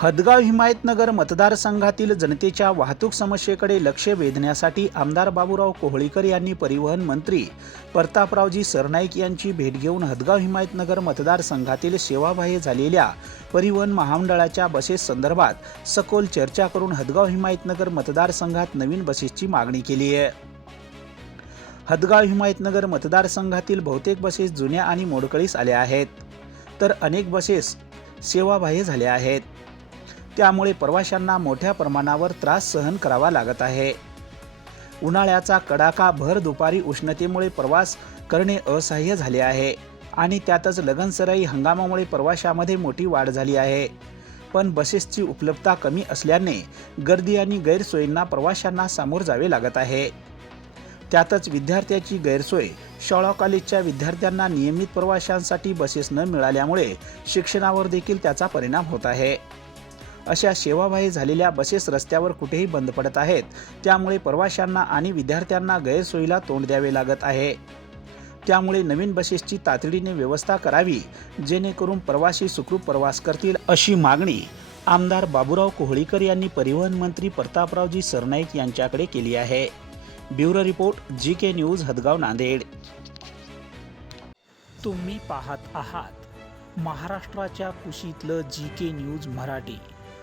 हदगाव हिमायतनगर मतदारसंघातील जनतेच्या वाहतूक समस्येकडे लक्ष वेधण्यासाठी आमदार बाबूराव कोहळीकर यांनी परिवहन मंत्री प्रतापरावजी सरनाईक यांची भेट घेऊन हदगाव हिमायतनगर मतदारसंघातील सेवाबाह्य झालेल्या परिवहन महामंडळाच्या बसेस संदर्भात सखोल चर्चा करून हदगाव हिमायतनगर मतदारसंघात नवीन बसेसची मागणी केली आहे. हदगाव हिमायतनगर मतदारसंघातील बहुतेक बसेस जुन्या आणि मोडकळीस आल्या आहेत. तर अनेक बसेस सेवाबाह्य झाल्या आहेत. त्यामुळे प्रवाशांना मोठ्या प्रमाणावर त्रास सहन करावा लागत आहे. उन्हाळ्याचा कडाका भर दुपारी उष्णतेमुळे प्रवास करणे असह्य झाले आहे आणि त्यातच लगनसराई हंगामामुळे प्रवाशामध्ये मोठी वाढ झाली आहे. पण बसेसची उपलब्धता कमी असल्याने गर्दी आणि गैरसोयींना प्रवाशांना सामोर जावे लागत आहे. त्यातच विद्यार्थ्याची गैरसोय शाळा कॉलेजच्या विद्यार्थ्यांना नियमित प्रवाशांसाठी बसेस न मिळाल्यामुळे शिक्षणावर देखील त्याचा परिणाम होत आहे. अशा सेवाबाह्य झालेल्या बसेस रस्त्यावर कुठेही बंद पडत आहेत. त्यामुळे प्रवाशांना आणि विद्यार्थ्यांना गैरसोयीला तोंड द्यावे लागत आहे. त्यामुळे नवीन बसेसची तातडीने व्यवस्था करावी जेणेकरून प्रवासी सुखरूप प्रवास करतील अशी मागणी आमदार बाबूराव कोहळीकर यांनी परिवहन मंत्री प्रतापरावजी सरनाईक यांच्याकडे केली आहे. Bureau report G K news Hadgaon Nanded. तुम्ही पाहत आहात महाराष्ट्राच्या कुशीतलं जी के न्यूज मराठी.